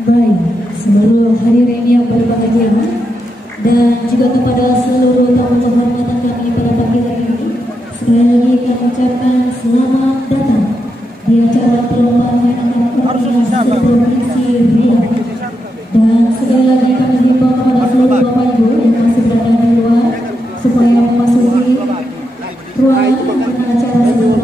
Baik, seluruh hadirin yang berbahagia dan juga kepada seluruh tamu kehormatan kami pada pagi hari ini, sekali lagi kami ucapkan selamat datang di acara perlombaan main angkat provinsi Riau. Dan sekali lagi kami himbau kepada seluruh bapak ibu yang masih berada di luar supaya memasuki ruangan dengan acara sebelum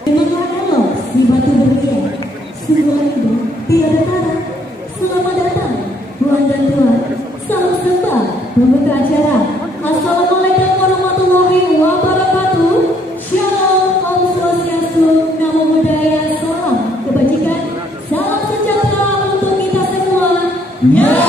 dengan elok di batu berlian, sebuah hidup tiada tara. Selamat datang tuan dan tuan, salam sembah pembuka acara. Assalamualaikum warahmatullahi wabarakatuh. Shalom, Om Swastiastu, Namo Buddhaya, salam kebajikan, salam sejahtera untuk kita semua. Nyahu.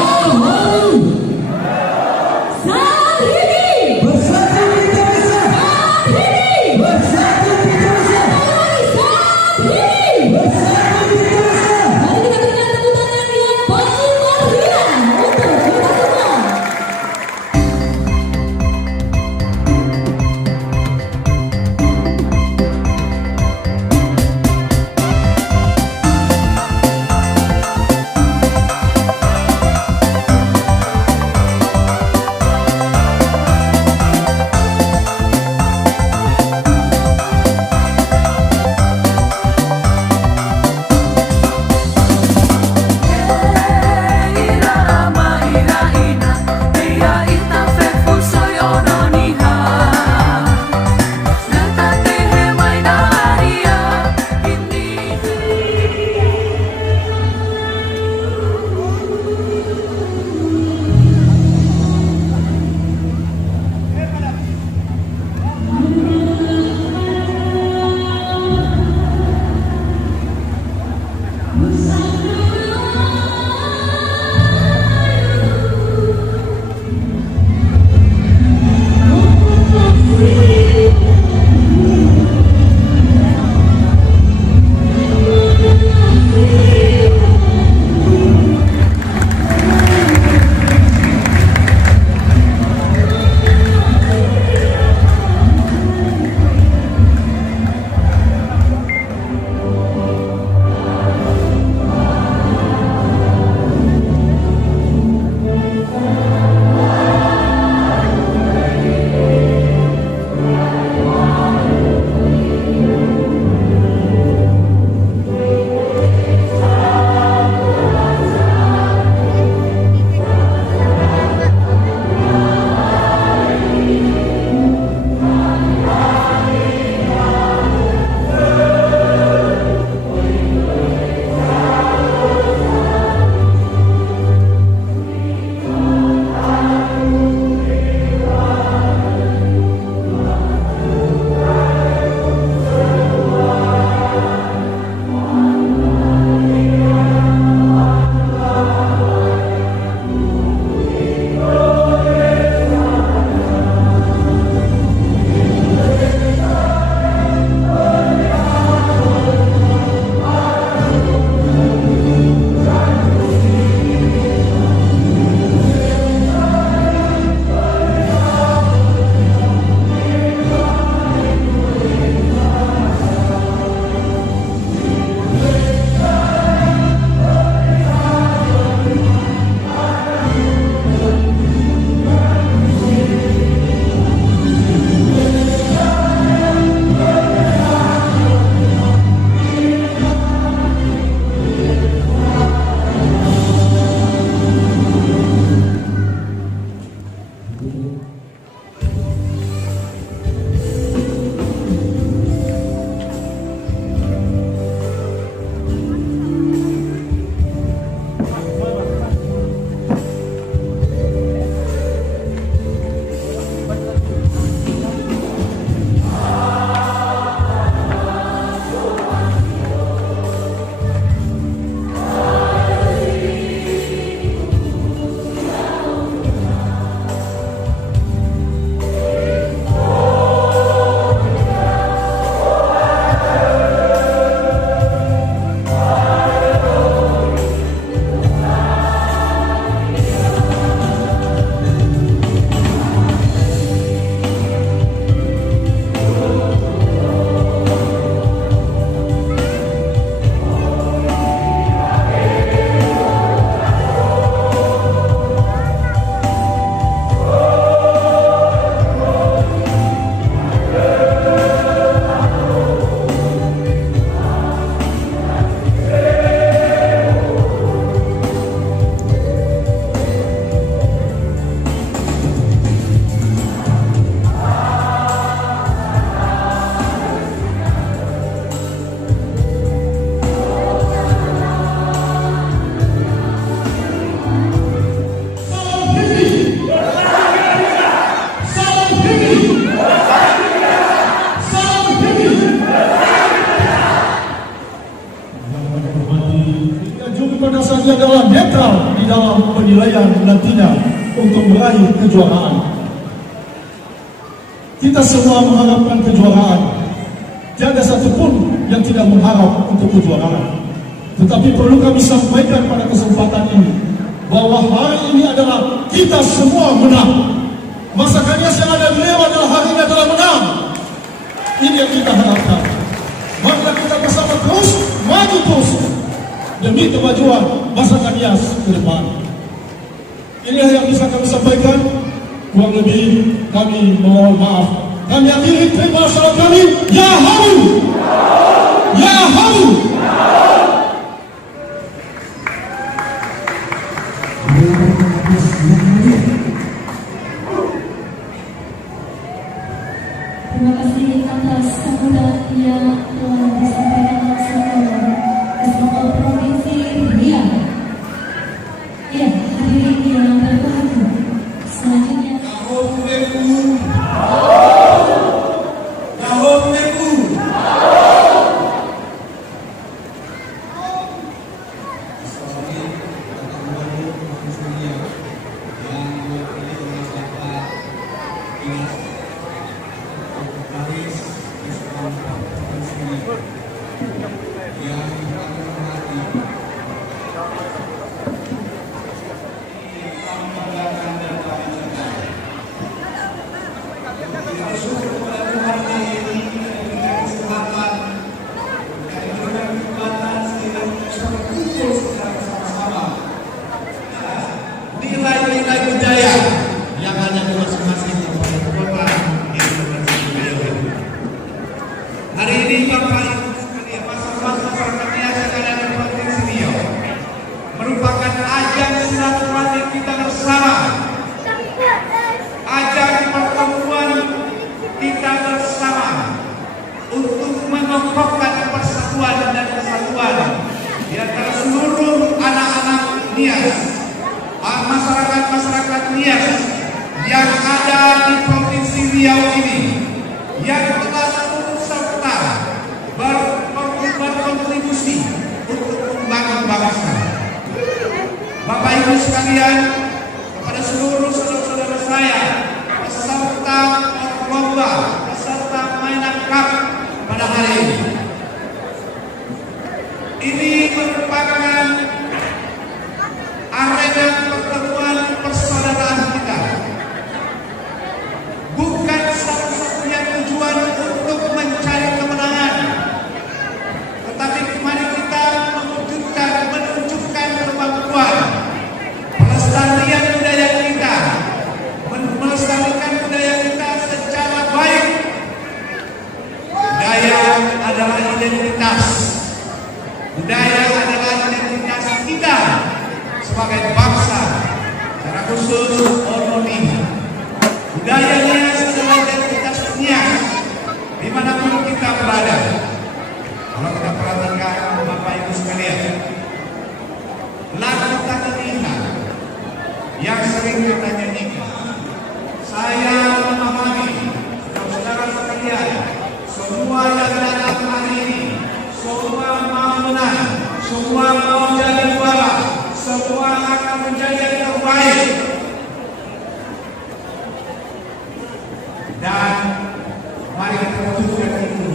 Juri pada dasarnya adalah netral di dalam penilaian nantinya untuk meraih kejuaraan. Kita semua mengharapkan kejuaraan. Tiada satupun yang tidak mengharap untuk kejuaraan. Tetapi perlu kami sampaikan pada kesempatan ini bahwa hari ini adalah kita semua menang. Masakannya yang ada beliau adalah hari ini adalah menang. Ini yang kita harapkan. Marilah kita bersama terus maju terus demi kemajuan masyarakat Nias ke depan. Inilah yang bisa kami sampaikan. Kurang lebih kami mohon maaf. Kami akhiri, terima salam kami. Ya Haru! Ya Haru! Terima kasih atas sambutan yang telah disampaikan langsung oleh Ketua Provinsi Riau. Ya, hadirin yang berbahagia. Selanjutnya. Nilai-nilai budaya yang ada di masing-masing kota di Provinsi Riau. Hari ini Bapak Ibu sekalian, masyarakat Nias yang ada di Provinsi Riau merupakan ajang silaturahmi kita bersama, ajang pertemuan kita bersama untuk mengokohkan persatuan dan kesatuan di antara seluruh anak-anak Nias, masyarakat Nias yang ada di Provinsi Riau ini, yang telah turut serta berkontribusi untuk membangun bangsa. Bapak Ibu sekalian, kepada seluruh saudara-saudara saya peserta lomba, peserta mainan cup pada hari ini merupakan arena pertemuan persaudaraan kita. Bukan satu-satunya tujuan untuk mencari kemenangan, tetapi mari kita menunjukkan kemampuan pelestarian budaya kita, melestarikan budaya kita secara baik. Budaya adalah identitas. Budaya adalah identitas kita sebagai bangsa, secara khusus Oroni. Budayanya adalah identitas Nias dimanapun kita berada. Kalau kita perhatikan Bapak Ibu sekalian, lagu Tanah yang sering kita nyanyikan, saya memahami saudara sekalian, semua yang datang hari ini, semua mau menang, semua mau jadi juara, semua akan menjadi yang terbaik. Dan mari kita wujudkan itu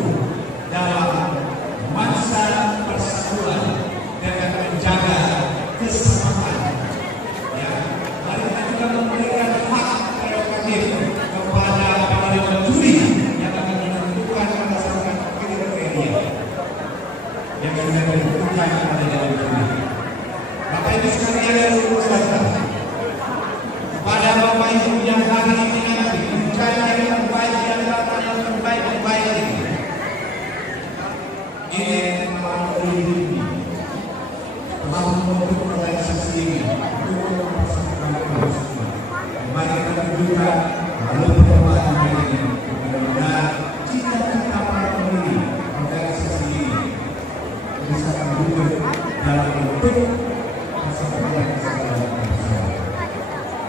dalam masa persatuan dengan menjaga kesepahaman. Ya, mari kita juga memberikan hak prerogatif kepada para juri yang akan menentukan berdasarkan kriteria yang sudah ditentukan pada dalam juri. Bapak Ibu sekalian yang berbahagia, kepada Bapak Ibu yang hari ini nanti mencari yang terbaik di antara yang terbaik ini melalui ini telah membentuk organisasi ini untuk mempersatukan bangsa. Mari kita tunjukkan melalui pertemuan ini, mudah-mudahan cita-cita para pendiri organisasi ini bisa terwujud dalam bentuk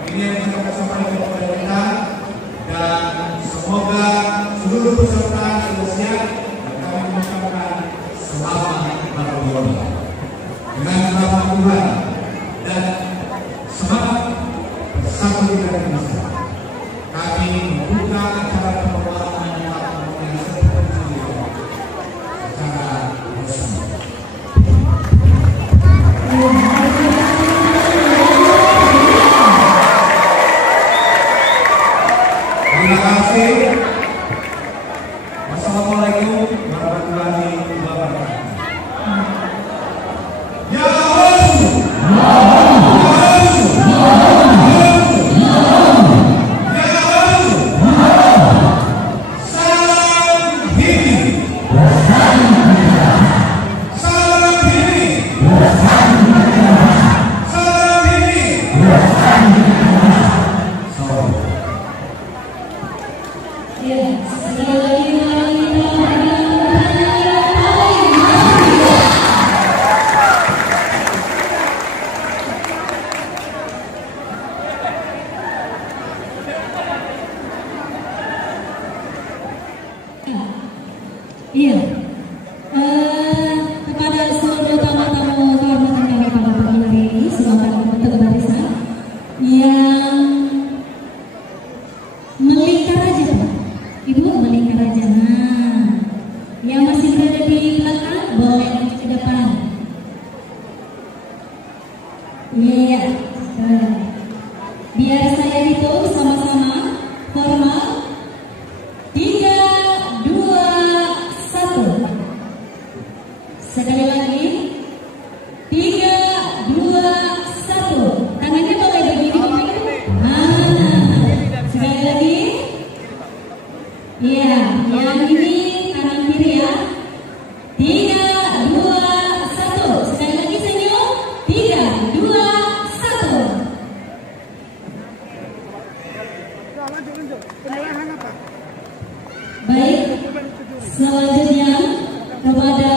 ini yang bisa kita sampaikan kepada kita, dan semoga seluruh peserta Indonesia kami mengucapkan selamat berbulan dengan Iya. Biar saya hitung sama-sama formal. 3, 2, 1. Sekali lagi. 3, 2, 1. Tangannya boleh begini. Sekali lagi. Iya, yang ini kanan kiri ya. 3, 2, 1. Sekali lagi senyum. 3, 2, 1. Baik, selanjutnya kepada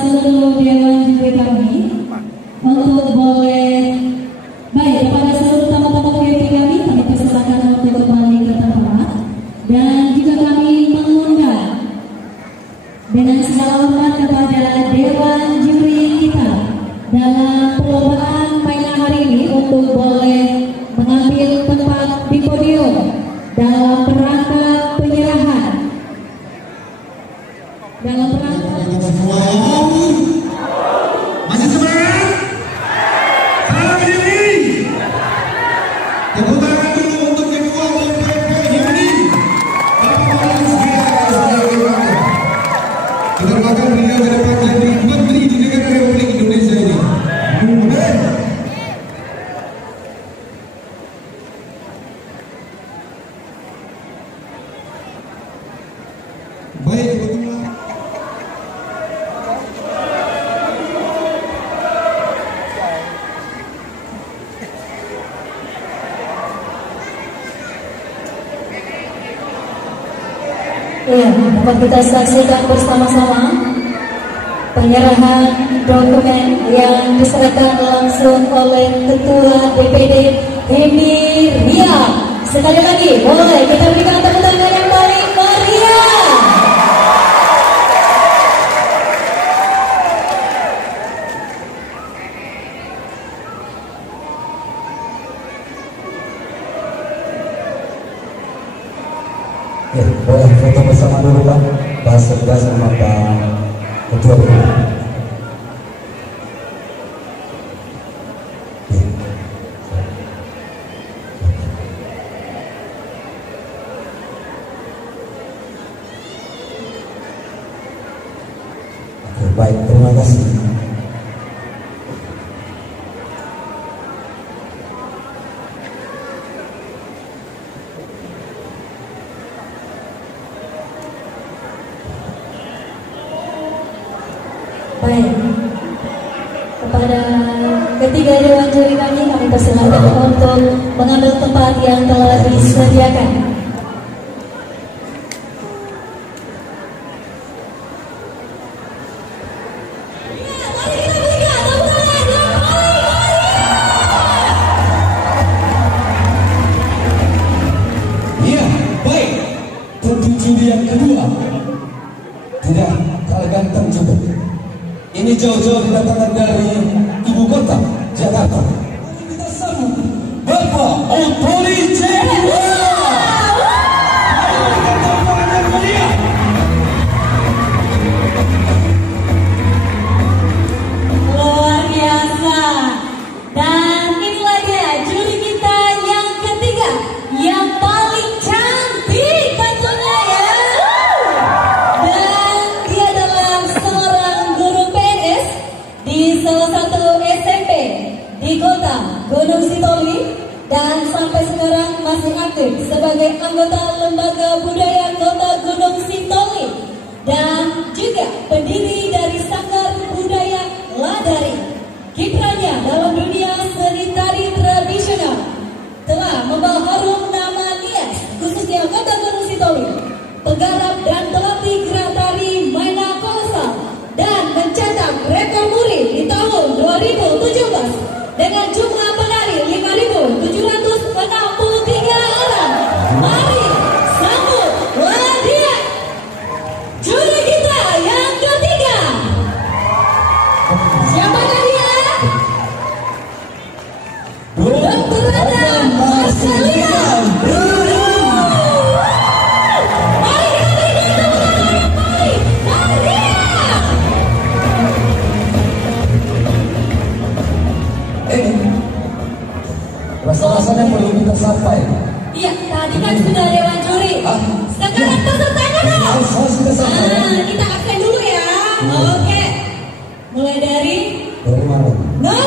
seluruh dewan juri kami untuk boleh kepada seluruh tamu-tamu VIP kami persilakan untuk kembali ke tempat, dan juga kami mengundang dengan segala hormat kepada dewan juri kita dalam perlombaan mainan hari ini untuk boleh mengambil tempat di podium dalam rangka penyerahan. Dalam rangka masih semangat? Salam diri. Tepuk tangan dulu untuk ketua DPP ini. Kita doakan beliau ke depan jadi menteri di negara Republik Indonesia ini. Amin. Baik, teman-teman. Ya, dapat kita saksikan bersama-sama penyerahan dokumen yang diserahkan langsung oleh Ketua DPD Hendy Ria. Sekali lagi, boleh kita berikan tepuk tangan yang paling meriah. Ya, boleh foto bersama dulu Pak, Pak Sekda sama Pak Ketua DPD. Oke, baik, terima kasih. Baik, kepada ketiga dewan juri kami persilakan untuk mengambil tempat yang telah disediakan. Iya, baik. Tentu juri yang kedua tidak kalah ganteng juga. Ini jauh-jauh didatangkan dari ibu kota Jakarta. Mari kita sambut Bapak Otori Cewa. Luar biasa. Dan inilah dia juri kita yang ketiga, yang paling cantik tentunya ya. Dan dia adalah seorang guru PNS di salah satu SMP di kota Gunung Sitoli, dan sampai sekarang masih aktif sebagai anggota Lembaga Budaya Kota Gunung Sitoli, dan juga pendiri dari Sanggar Budaya Ladari. Kiprahnya dalam dunia seni tari tradisional telah membawa harum nama Nias, khususnya Kota Gunung Sitoli, penggarap dan pelatih gerak tari Maina Kolosal, dan mencetak rekor muri di tahun 2017 dengan jumlah penari 5.763 orang. Mari sambut dia juri kita yang ketiga. Siapakah dia? Dr. Adam Marcelina. Mari kita berikan tepuk tangan yang paling meriah. Rasa-rasanya perlu kita sampai. Iya, tadi kan sudah dewan juri. Sekarang pesertanya dong. Sudah sampai. Kita absen dulu ya. Oke. Mulai dari mana? nomor